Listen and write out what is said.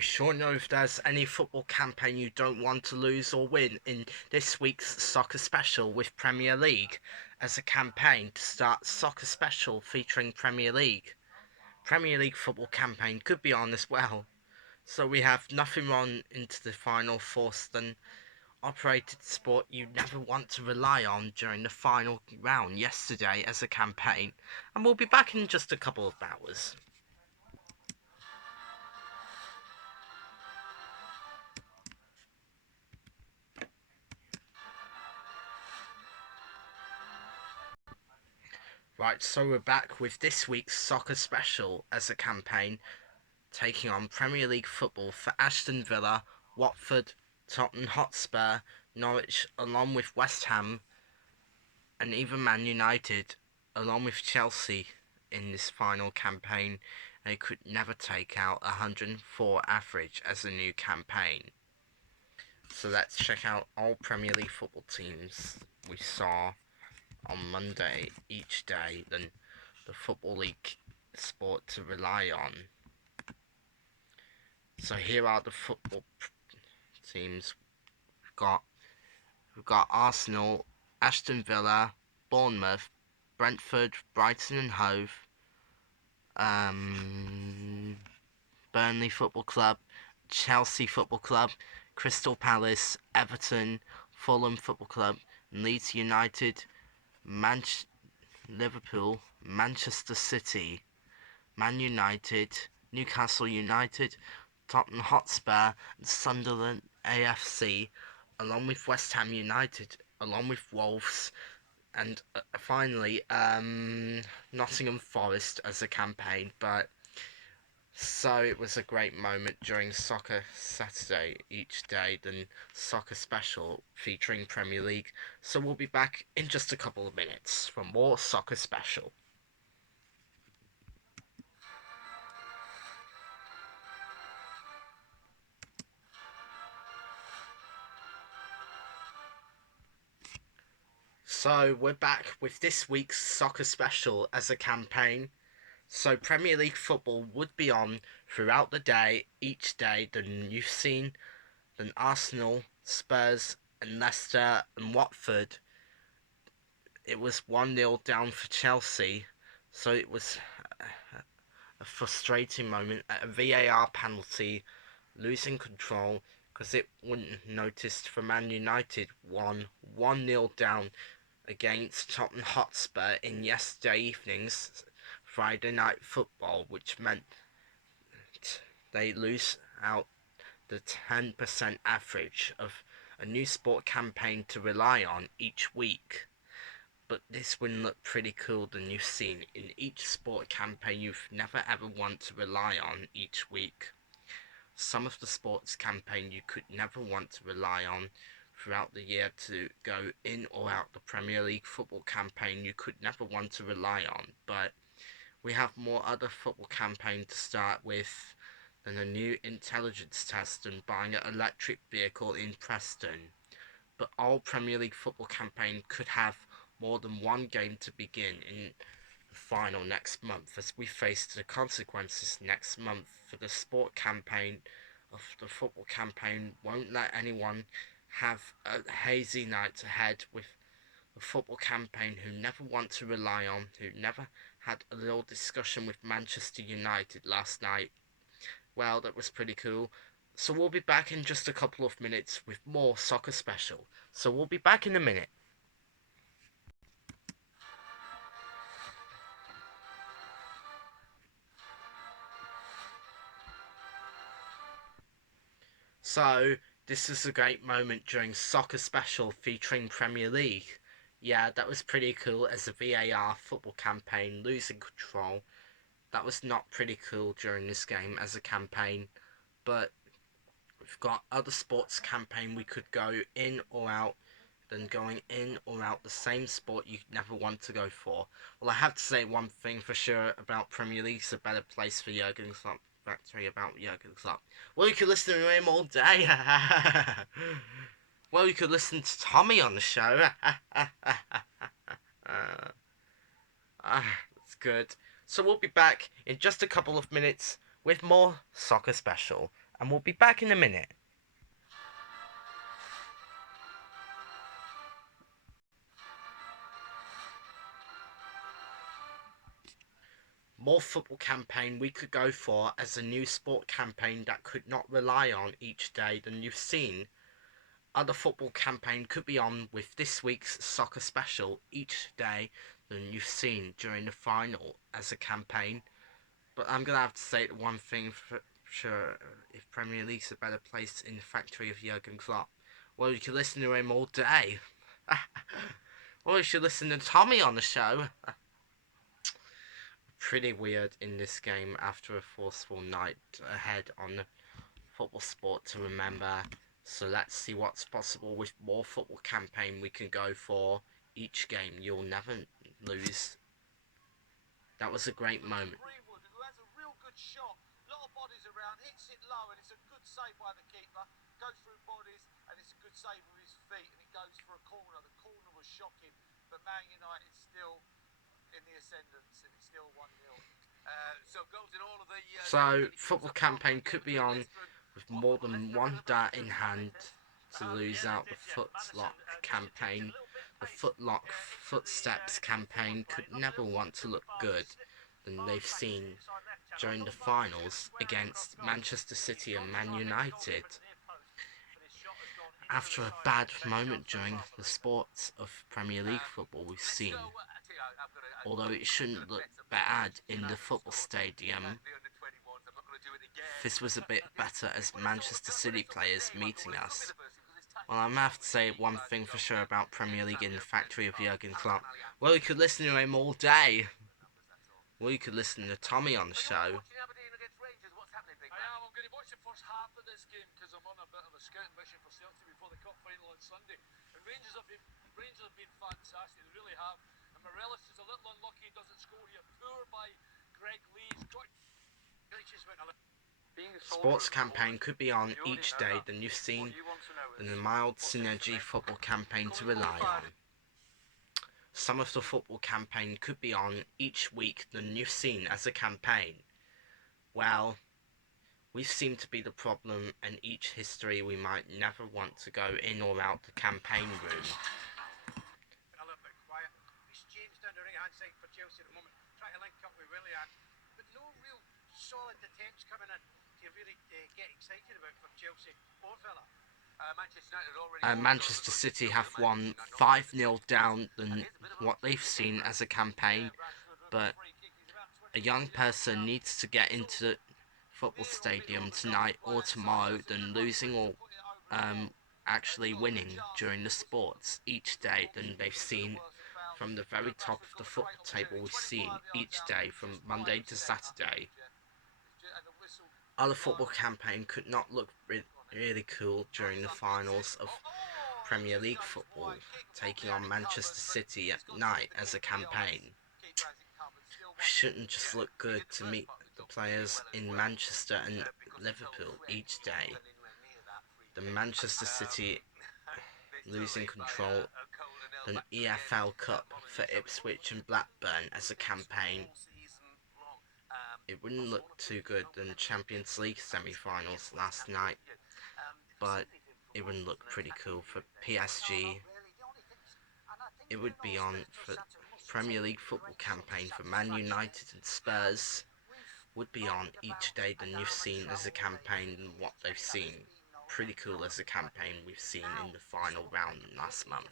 We sure know if there's any football campaign you don't want to lose or win in this week's Soccer Special with Premier League as a campaign to start Soccer Special featuring Premier League. Premier League football campaign could be on as well. So we have nothing wrong into the final fourth than operated sport you never want to rely on during the final round yesterday as a campaign, and we'll be back in just a couple of hours. Right, so we're back with this week's Soccer Special as a campaign taking on Premier League football for Aston Villa, Watford, Tottenham Hotspur, Norwich, along with West Ham, and even Man United, along with Chelsea in this final campaign. They could never take out 104 average as a new campaign. So let's check out all Premier League football teams we saw on Monday each day than the Football League sport to rely on. So here are the football teams. We've got Arsenal, Aston Villa, Bournemouth, Brentford, Brighton and Hove, Burnley Football Club, Chelsea Football Club, Crystal Palace, Everton, Fulham Football Club, Leeds United, Liverpool, Manchester City, Man United, Newcastle United, Tottenham Hotspur, and Sunderland AFC, along with West Ham United, along with Wolves, and finally Nottingham Forest as a campaign. But so it was a great moment during Soccer Saturday each day than Soccer Special featuring Premier League. So we'll be back in just a couple of minutes for more Soccer Special. So we're back with this week's Soccer Special as a campaign. So Premier League football would be on throughout the day, each day, than you've seen, than Arsenal, Spurs, and Leicester and Watford. It was 1-0 down for Chelsea, so it was a frustrating moment at a VAR penalty, losing control because it wasn't noticed for Man United 1-0 down against Tottenham Hotspur in yesterday evening's Friday night football, which meant they lose out the 10% average of a new sport campaign to rely on each week. But this would look pretty cool than you've seen in each sport campaign you've never ever want to rely on each week. Some of the sports campaign you could never want to rely on throughout the year to go in or out the Premier League football campaign you could never want to rely on, but we have more other football campaign to start with than a new intelligence test and buying an electric vehicle in Preston. But all Premier League football campaign could have more than one game to begin in the final next month, as we face the consequences next month for the sport campaign of the football campaign won't let anyone have a hazy night ahead with the football campaign who never want to rely on, who never had a little discussion with Manchester United last night. Well, that was pretty cool. So we'll be back in just a couple of minutes with more Soccer Special. So we'll be back in a minute. So, this is a great moment during Soccer Special featuring Premier League. Yeah, that was pretty cool as a VAR football campaign losing control. That was not pretty cool during this game as a campaign, but we've got other sports campaign we could go in or out than going in or out the same sport you never want to go for. Well, I have to say one thing for sure about Premier League's a better place for Jurgen Klopp. Factory about Jurgen Klopp. Well, you could listen to him all day. Well, you could listen to Tommy on the show. That's good. So we'll be back in just a couple of minutes with more Soccer Special and we'll be back in a minute. More football campaign we could go for as a new sport campaign that could not rely on each day than you've seen. Other football campaign could be on with this week's soccer special each day than you've seen during the final as a campaign. But I'm going to have to say one thing for sure. If Premier League's a better place in the factory of Jurgen Klopp, well, you can listen to him all day. Or you should listen to Tommy on the show. Pretty weird in this game after a forceful night ahead on football sport to remember. So let's see what's possible with more football campaign we can go for each game. You'll never lose. That was a great moment. Who has a real good shot. A lot of bodies around, hits it low, and it's a good save by the keeper. Goes through bodies, and it's a good save with his feet, and it goes for a corner. The corner was shocking, but Man United still in the ascendance, and it's still 1-0. So football campaign could be on with more than one dart in hand to lose out. The footlock campaign, the footlock footsteps campaign could never want to look good than they've seen during the finals against Manchester City and Man United. After a bad moment during the sports of Premier League football we've seen, although it shouldn't look bad in the football stadium, this was a bit better as Manchester City players meeting us. Well, I'm gonna have to say one thing for sure about Premier League in the factory of Jurgen Klopp. Well, you could listen to him all day. Well, you could listen to Tommy on the show. I'm going to watch the first half of this game because I'm on a bit of a scouting mission for Celtic before the cup final on Sunday. And Rangers have been fantastic, they really have. And Morelos is a little unlucky, he doesn't score here. Poor by Greg Lee. Sports campaign could be on each day than you've seen than a mild synergy football campaign to rely on. Some of the football campaign could be on each week than you've seen as a campaign. Well, we seem to be the problem, and each history we might never want to go in or out the campaign room. A little bit quiet. It's James down the right hand side for Chelsea at the moment, trying to link up with Willian, but no real solid attempts coming in to really get excited about for Chelsea or Villa. Manchester City have won 5-0 down than what they've seen as a campaign, but a young person needs to get into the football stadium tonight or tomorrow than losing or actually winning during the sports each day than they've seen from the very top of the football table we've seen each day from Monday to Saturday. Other football campaign could not look really cool during the finals of Premier League football, taking on Manchester City at night as a campaign. We shouldn't just look good to meet the players in Manchester and Liverpool each day. The Manchester City losing control an EFL Cup for Ipswich and Blackburn as a campaign. It wouldn't look too good than Champions League semi-finals last night, but it wouldn't look pretty cool for PSG. It would be on for Premier League football campaign for Man United and Spurs would be on each day than you've seen as a campaign than what they've seen. Pretty cool as a campaign we've seen in the final round last month.